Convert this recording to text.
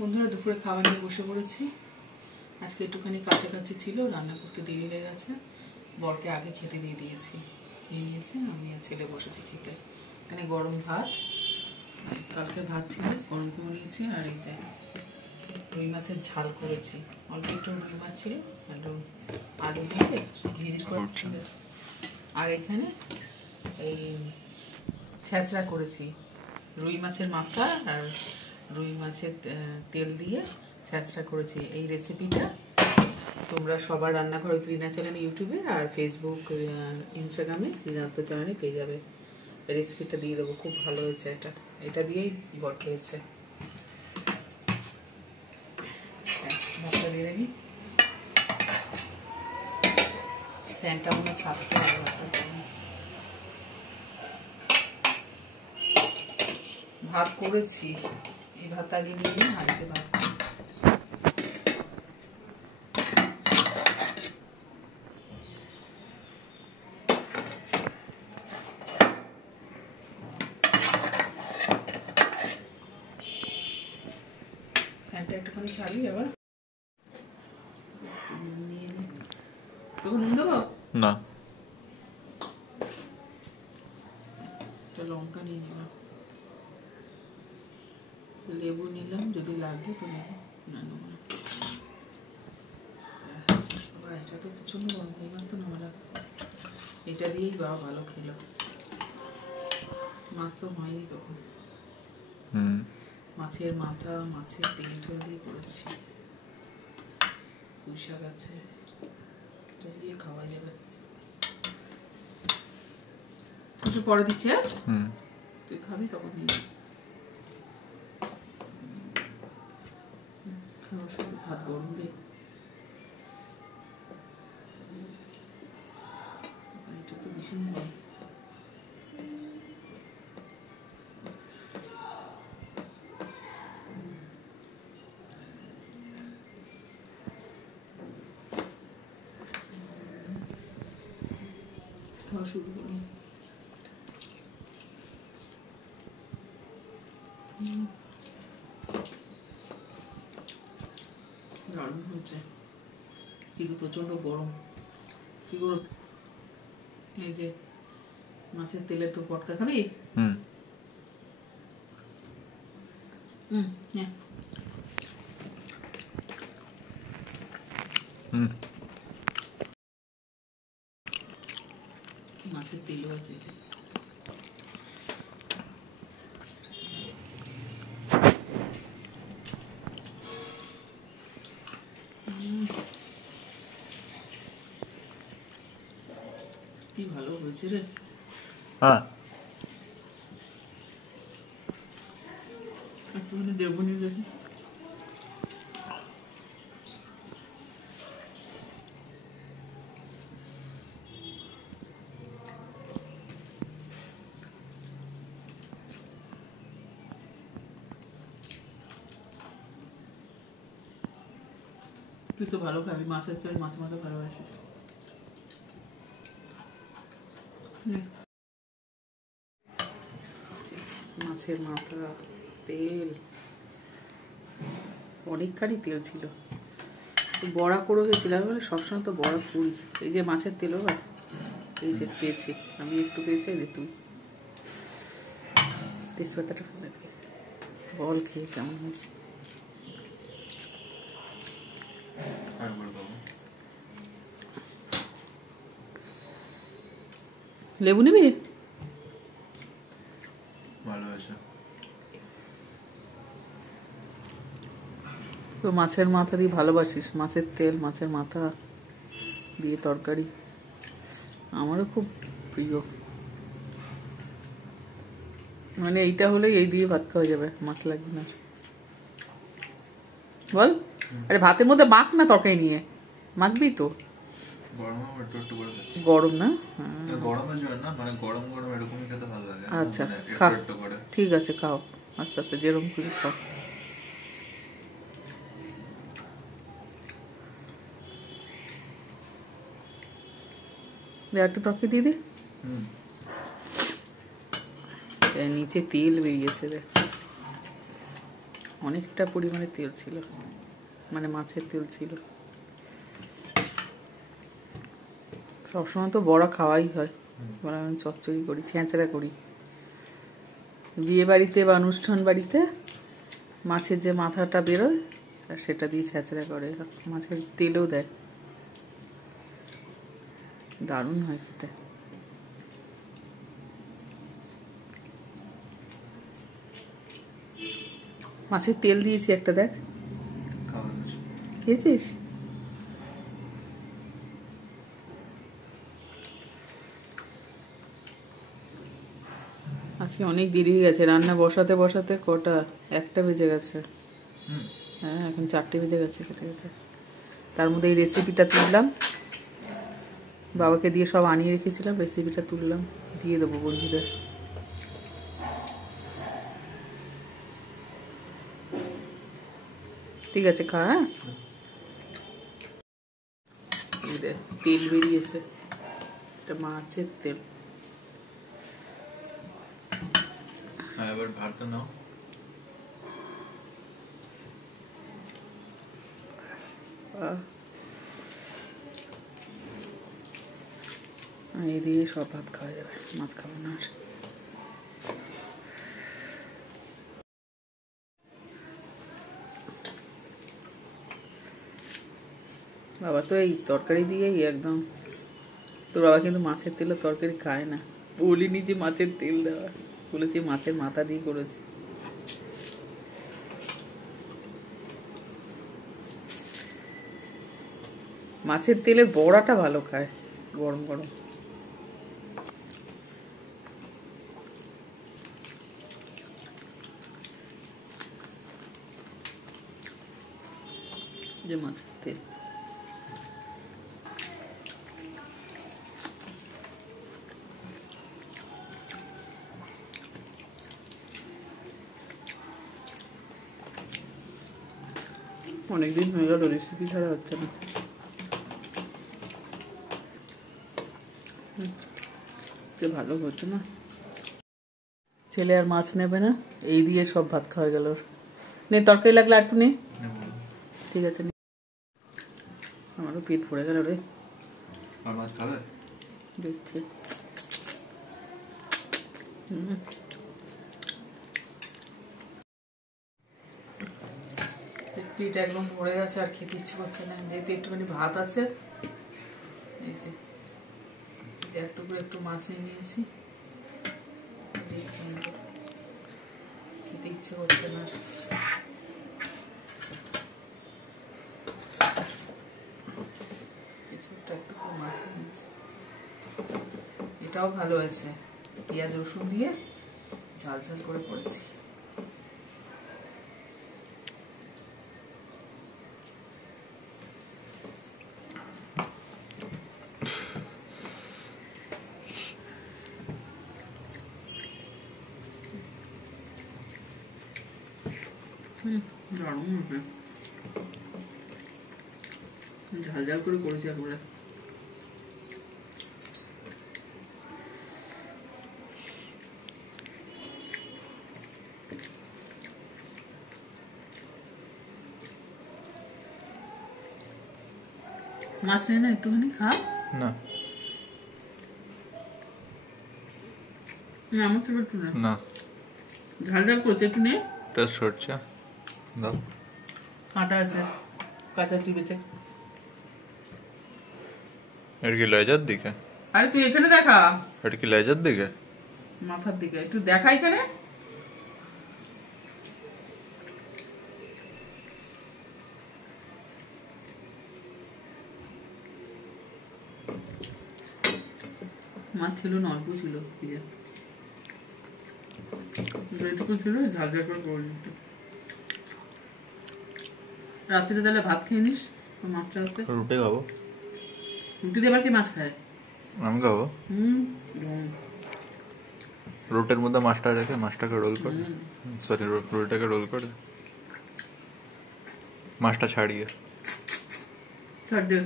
বন্ধুরা দুপুরে খাবার নিয়ে বসে পড়েছি। আজকে একটুখানি কাছাকাছি ছিল, রান্না করতে দেরি হয়ে গেছে। বরকে আগে খেতে দিয়ে দিয়েছি, খেয়ে নিয়েছে। আমি আর ছেলে বসেছি খেতে। এখানে গরম ভাত, কালকে ভাত ছিল গরম করে নিয়েছি। আর এই যে রুই মাছের ঝাল করেছি, অল্প একটু রুই মাছ ছিল, একটু আলু দিয়ে ঝিঝির করে। আর এখানে এই ছ্যাঁচড়া করেছি, রুই মাছের মাথা আর রুই মাছের তেল দিয়ে ছ্যাঁচড়া করেছি। এই রেসিপিটা তোমরা সবার রান্নাঘর রিনা চ্যানেল ইউটিউবে আর ফেসবুক ইনস্টাগ্রামে রিনা চ্যানেলে পেয়ে যাবে। রেসিপিটা দিয়ে দেবো, খুব ভালো হয়েছে। এটা দিয়েই বর খেয়েছে। ভাতটা দিয়ে রাখি, ফ্যানটা মনে ছাড়তে হবে। ভাত করেছি, এই ভাত আগে নিয়ে হাঁড়িতে ভাত। ফ্যানটা একটুখানি ছাড়ি আবার। তোকে নুন দেবো না, লঙ্কা নিয়ে নিলাম, লেবু নিলাম, যদি লাগে তো নেবো, না নেবো না। এটা তো প্রচন্ড গরম, এবার তো নেওয়া লাগবে। এটা দিয়েই বাবা ভালো খেলো। মাছ তো হয়নি তখন, মাছের মাথা, মাছের তেল দিয়ে করেছি। পুঁই শাক আছে, এটা দিয়ে খাওয়া যাবে। একটু পরে দিচ্ছি। তুই খাবি তখন নিয়ে খাওয়ার সাথে ভাত গরম দিয়ে। এটা তো ভীষণ গরম। খাওয়া শুরু করুন। দারুণ হয়েছে, কিন্তু প্রচন্ড গরম। কি গরম! এই যে মাছের তেলের তো পটকা খাবি? মাছের তেলও আছে। কি ভালো হয়েছে রে। হ্যাঁ, একটুখানি দেবো নি দেখি। তুই তো ভালো খাবি, মাছের তেল, মাছ মাথা ভালোবাসিস। মাছের মাথা, তেল, অনেকখানি তেল ছিল। বড়া করে হয়েছিল, আমি বলে সবসময় তো বড়া পুরি। এই যে মাছের তেলও হয়, এই যে পেয়েছি আমি, একটু পেয়েছি। এই যে তুই তেজপাতাটা ফেলে দিয়ে বল খেয়ে কেমন হয়েছে। লেবু নিবি? ভালো আছে তো মাছের মাথা দিয়ে ভালোবাসিস, মাছের তেল, মাছের মাথা দিয়ে তরকারি আমারও খুব প্রিয়। মানে এইটা হলে এই দিয়ে ভাত খাওয়া যাবে, মাছ লাগবে না। বল, আরে ভাতের মধ্যে মাখ না, তরকারি নিয়ে মাখবি তো। গরম না, আচ্ছা খা, ঠিক আছে খাও, আস্তে আস্তে যেরকম খুশি খাও। একটু তরকারি দিয়ে দি। নিচে তেল বেরিয়েছে দেখ। অনেকটা পরিমাণে তেল ছিল, মানে মাছের তেল ছিল। সবসময় তো বড়া খাওয়াই হয়, বড়া আমি চচ্চড়ি করি, ছেঁচড়া করি। বিয়ে বাড়িতে বা অনুষ্ঠান বাড়িতে মাছের যে মাথাটা বেরোয় সেটা দিয়ে ছেঁচড়া করে, মাছের তেলও দেয়, দারুণ হয় খেতে। মাছের তেল দিয়েছি একটা, দেখ খেয়েছিস? আজকে অনেক দেরি হয়ে গেছে, রান্না বসাতে বসাতে কটা 1টা বেজে গেছে। হ্যাঁ, এখন 4টে বেজে গেছে খেতে খেতে। তার মধ্যে এই রেসিপিটা তুললাম, বাবাকে দিয়ে সব আনিয়ে রেখেছিলাম, রেসিপিটা তুললাম, দিয়ে দেবো বন্ধুদের। ঠিক আছে, খা। হ্যাঁ, তেল বেরিয়েছে, এটা মাছের তেল। এবার ভাত নাও। এই দিয়ে সব ভাত খাওয়া যাবে, মাছ খাবো না আর। বাবা তো এই তরকারি দিয়েই একদম, তোর বাবা কিন্তু মাছের তেলের তরকারি খায় না, বলিনি যে মাছের তেল দেওয়া, বলেছি মাছের মাথা দিয়ে করেছি। মাছের তেলের বড়াটা ভালো খায় গরম গরম। যে মাছের তেল অনেকদিন হয়ে গেল, রেসিপি ছাড়া হচ্ছে না। ভালো হচ্ছে না, ছেলে আর মাছ নেবে না, এই দিয়ে সব ভাত খাওয়া গেল। নে তরকারি লাগলে একটু নে। ঠিক আছে, আমারও পেট ভরে গেল রে। আর মাছ খাবে? দেখছি। পেট একদম ভরে গেছে, আর খেতে ইচ্ছে করছে না, যেহেতু একটুখানি ভাত আছে। এই যে একটু করে একটু মাছ নিয়ে নিয়েছি, খেতে ইচ্ছে করছে না। এটাও ভালো হয়েছে, পেঁয়াজ রসুন দিয়ে ঝাল ঝাল করে করেছি। দারুণ হবে, ঝাল ঝাল করে করেছি একবারে। মাছ নেই না, একটুখানি খা না। আমার থেকে একটু না, ঝাল ঝাল করছে, একটু নে। টেস্ট হচ্ছে, দাও। কাঁটা আছে, কাঁচা টিপেছে। এর কি লেজার দিকে? আরে তুই এখানে দেখা, এটা কি লেজার দিকে? মাথার দিকে একটু দেখা এখানে। মাছ ছিল না, অল্প ছিল, যেটুকু ছিল ঝাল ঝাল করে করে নিত। রাত্রিতে তাহলে ভাত খেয়ে নিস, মাছটা আছে। রুটি খাবো। রুটি দিয়ে আবার কি মাছ খায়? আমি খাবো। রুটির মধ্যে মাছটা রেখে মাছটাকে রোল করে, সরি রুটিটাকে রোল করে মাছটা ছাড়িয়ে ছাড় দে।